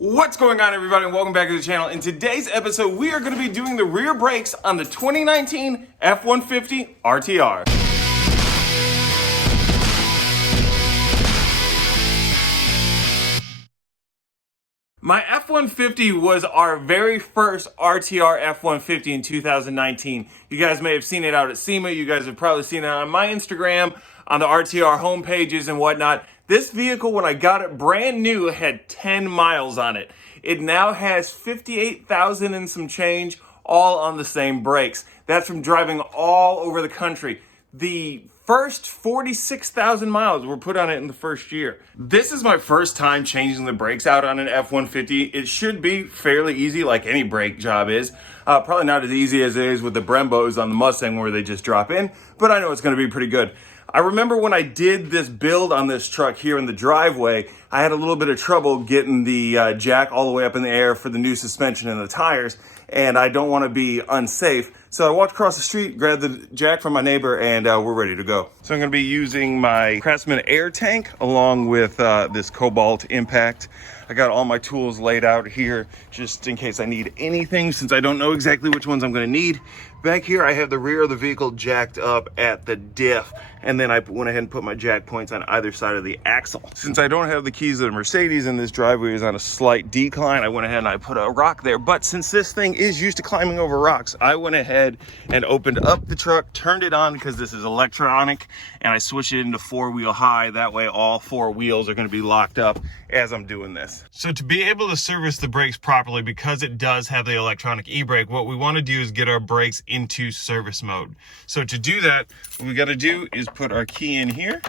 What's going on, everybody, and welcome back to the channel. In today's episode, we are going to be doing the rear brakes on the 2019 F-150 RTR. My F-150 was our very first RTR F-150 in 2019. You guys may have seen it out at SEMA. You guys have probably seen it on my Instagram, on the RTR homepages and whatnot. This vehicle, when I got it brand new, had 10 miles on it. It now has 58,000 and some change, all on the same brakes. That's from driving all over the country. The first 46,000 miles were put on it in the first year. This is my first time changing the brakes out on an F-150. It should be fairly easy, like any brake job is. Probably not as easy as it is with the Brembos on the Mustang where they just drop in, but I know it's gonna be pretty good. I remember when I did this build on this truck here in the driveway, I had a little bit of trouble getting the jack all the way up in the air for the new suspension and the tires, and I don't want to be unsafe. So I walked across the street, grabbed the jack from my neighbor, and we're ready to go. So I'm going to be using my Craftsman air tank along with this Cobalt impact. I got all my tools laid out here just in case I need anything, since I don't know exactly which ones I'm going to need. Back here I have the rear of the vehicle jacked up at the diff, and then I went ahead and put my jack points on either side of the axle. Since I don't have the keys to the Mercedes and this driveway is on a slight decline, I went ahead and I put a rock there. But since this thing is used to climbing over rocks, I went ahead and opened up the truck, turned it on because this is electronic, and I switched it into 4-wheel high. That way all 4 wheels are going to be locked up as I'm doing this. So to be able to service the brakes properly, because it does have the electronic e-brake, what we want to do is get our brakes into service mode. So to do that, what we got to do is put our key in here,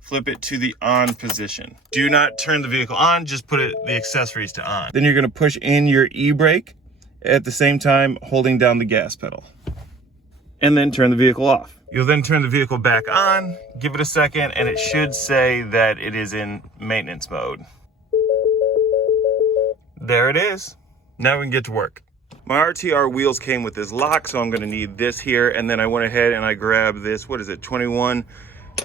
flip it to the on position. Do not turn the vehicle on, just put the accessories to on. Then you're going to push in your e-brake at the same time holding down the gas pedal, and then turn the vehicle off. You'll then turn the vehicle back on, give it a second, and it should say that it is in maintenance mode. There it is. Now we can get to work. My RTR wheels came with this lock, so I'm gonna need this here, and then I went ahead and I grabbed this, 21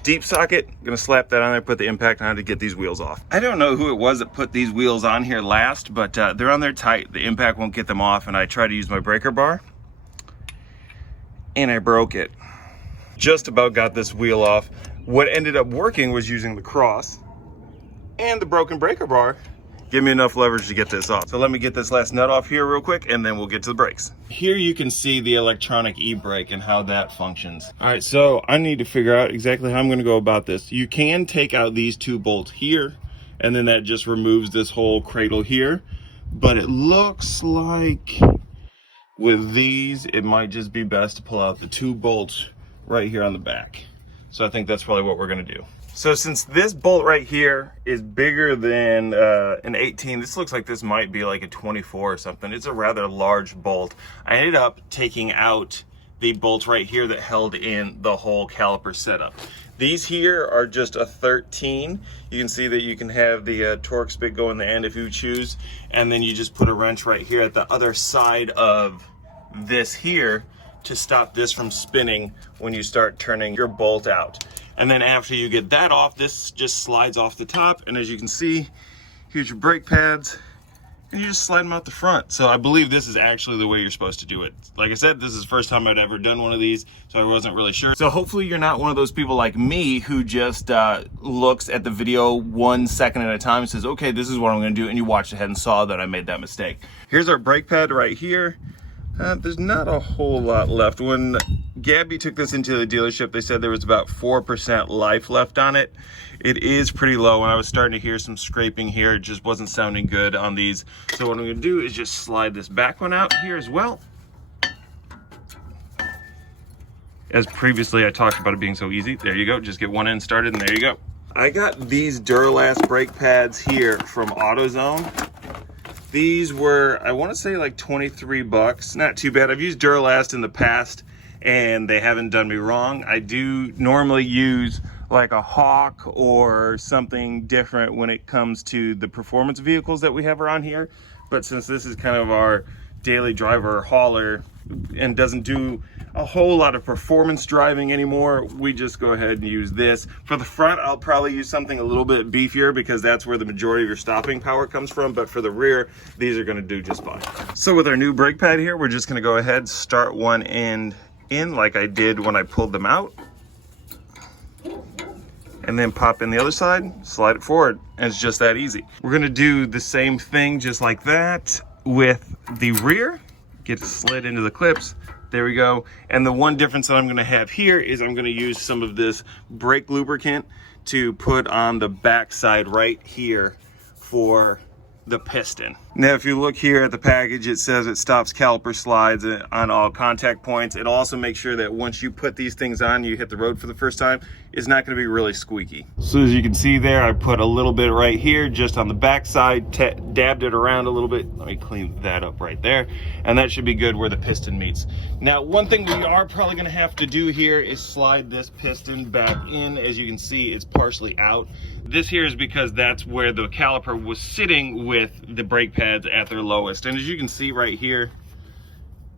deep socket. I'm gonna slap that on there, put the impact on it to get these wheels off. I don't know who it was that put these wheels on here last, but they're on there tight. The impact won't get them off, and I tried to use my breaker bar, and I broke it. Just about got this wheel off. What ended up working was using the cross and the broken breaker bar. Give me enough leverage to get this off. So let me get this last nut off here real quick, and then we'll get to the brakes. Here you can see the electronic e-brake and how that functions. All right, so I need to figure out exactly how I'm gonna go about this. You can take out these 2 bolts here, and then that just removes this whole cradle here. But it looks like with these, it might just be best to pull out the 2 bolts right here on the back. So I think that's probably what we're gonna do. So since this bolt right here is bigger than an 18, this looks like this might be like a 24 or something. It's a rather large bolt. I ended up taking out the bolts right here that held in the whole caliper setup. These here are just a 13. You can see that you can have the torque spit go in the end if you choose, and then you just put a wrench right here at the other side of this here to stop this from spinning when you start turning your bolt out. And then after you get that off, this just slides off the top. And as you can see, here's your brake pads, and you just slide them out the front. So I believe this is actually the way you're supposed to do it. Like I said, this is the first time I'd ever done one of these, so I wasn't really sure. So hopefully you're not one of those people like me who just looks at the video 1 second at a time and says, okay, this is what I'm gonna do, and you watched ahead and saw that I made that mistake. Here's our brake pad right here. There's not a whole lot left. When Gabby took this into the dealership, they said there was about 4% life left on it. It is pretty low, and I was starting to hear some scraping here. It just wasn't sounding good on these. So what I'm gonna do is just slide this back one out here as well. As previously I talked about it being so easy. There you go, just get one end started and there you go. I got these Duralast brake pads here from AutoZone. These were, I want to say like 23 bucks. Not too bad. I've used Duralast in the past and they haven't done me wrong. I do normally use like a Hawk or something different when it comes to the performance vehicles that we have around here. But since this is kind of our daily driver hauler, and doesn't do a whole lot of performance driving anymore, we just go ahead and use this. For the front, I'll probably use something a little bit beefier because that's where the majority of your stopping power comes from, but for the rear, these are gonna do just fine. So with our new brake pad here, we're just gonna go ahead, start one end in like I did when I pulled them out, and then pop in the other side, slide it forward, and it's just that easy. We're gonna do the same thing just like that with the rear. Get it slid into the clips. There we go. And the one difference that I'm gonna have here is I'm gonna use some of this brake lubricant to put on the back side right here for the piston. Now, if you look here at the package, it says it stops caliper slides on all contact points. It also makes sure that once you put these things on, you hit the road for the first time, it's not gonna be really squeaky. So as you can see there, I put a little bit right here, just on the back side, dabbed it around a little bit. Let me clean that up right there. And that should be good where the piston meets. Now, one thing we are probably gonna have to do here is slide this piston back in. As you can see, it's partially out. This here is because that's where the caliper was sitting with the brake pads at their lowest. And as you can see right here,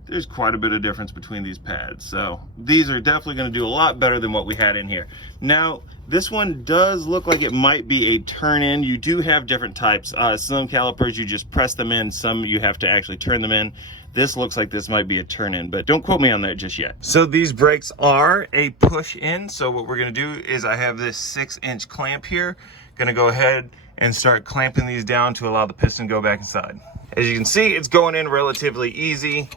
there's quite a bit of difference between these pads. So these are definitely gonna do a lot better than what we had in here. Now, this one does look like it might be a turn-in. You do have different types. Some calipers, you just press them in. Some you have to actually turn them in. This looks like this might be a turn-in, but don't quote me on that just yet. So these brakes are a push-in. So what we're gonna do is I have this 6-inch clamp here. Gonna go ahead and start clamping these down to allow the piston to go back inside. As you can see, it's going in relatively easy.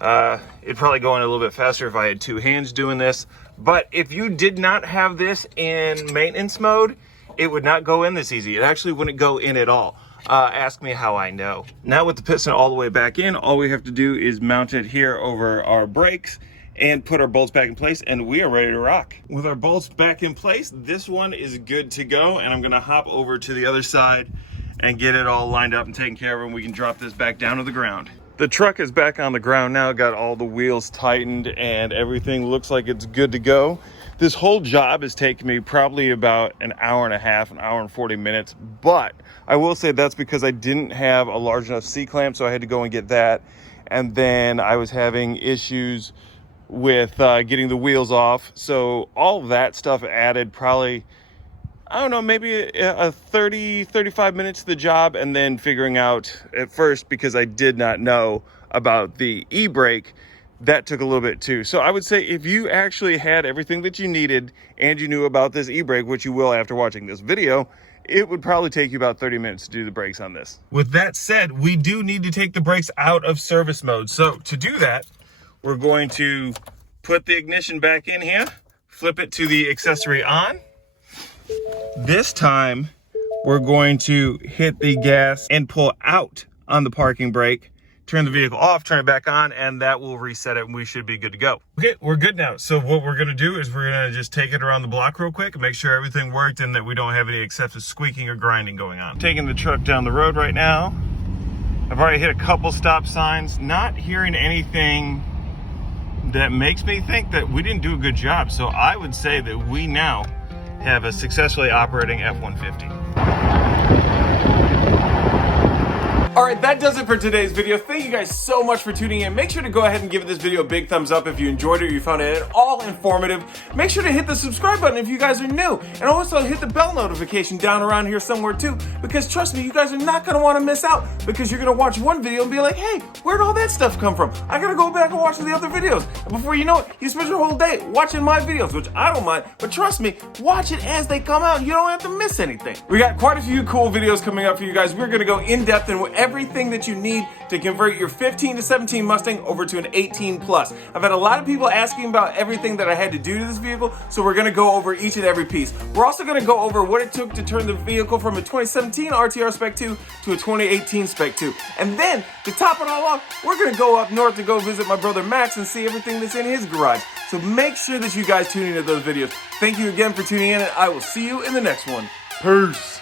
It'd probably go in a little bit faster if I had two hands doing this. But if you did not have this in maintenance mode, it would not go in this easy. It actually wouldn't go in at all. Ask me how I know. Now with the piston all the way back in, all we have to do is mount it here over our brakes and put our bolts back in place, and we are ready to rock. With our bolts back in place, this one is good to go, and I'm gonna hop over to the other side and get it all lined up and taken care of, and we can drop this back down to the ground. The truck is back on the ground now, got all the wheels tightened and everything looks like it's good to go. This whole job has taken me probably about an hour and a half, an hour and 40 minutes, but I will say that's because I didn't have a large enough C-clamp, so I had to go and get that. And then I was having issues with getting the wheels off. So all of that stuff added probably, I don't know, maybe a 35 minutes to the job, and then figuring out at first, because I did not know about the e-brake, that took a little bit too. So I would say if you actually had everything that you needed and you knew about this e-brake, which you will after watching this video, it would probably take you about 30 minutes to do the brakes on this. With that said, we do need to take the brakes out of service mode. So to do that, we're going to put the ignition back in here, flip it to the accessory on. This time, we're going to hit the gas and pull out on the parking brake, turn the vehicle off, turn it back on, and that will reset it, and we should be good to go. Okay, we're good now. So what we're gonna do is we're gonna just take it around the block real quick and make sure everything worked and that we don't have any excessive squeaking or grinding going on. Taking the truck down the road right now. I've already hit a couple stop signs, not hearing anything that makes me think that we didn't do a good job. So I would say that we now have a successfully operating F-150. All right, that does it for today's video. Thank you guys so much for tuning in. Make sure to go ahead and give this video a big thumbs up if you enjoyed it or you found it at all informative. Make sure to hit the subscribe button if you guys are new. And also hit the bell notification down around here somewhere too, because trust me, you guys are not gonna wanna miss out, because you're gonna watch one video and be like, hey, where'd all that stuff come from? I gotta go back and watch the other videos. And before you know it, you spend your whole day watching my videos, which I don't mind, but trust me, watch it as they come out. You don't have to miss anything. We got quite a few cool videos coming up for you guys. We're gonna go in depth in everything that you need to convert your 15 to 17 Mustang over to an 18 plus. I've had a lot of people asking about everything that I had to do to this vehicle, so we're gonna go over each and every piece. We're also gonna go over what it took to turn the vehicle from a 2017 RTR Spec 2 to a 2018 Spec 2. And then, to top it all off, we're gonna go up north to go visit my brother Max and see everything that's in his garage. So make sure that you guys tune into those videos. Thank you again for tuning in, and I will see you in the next one. Peace.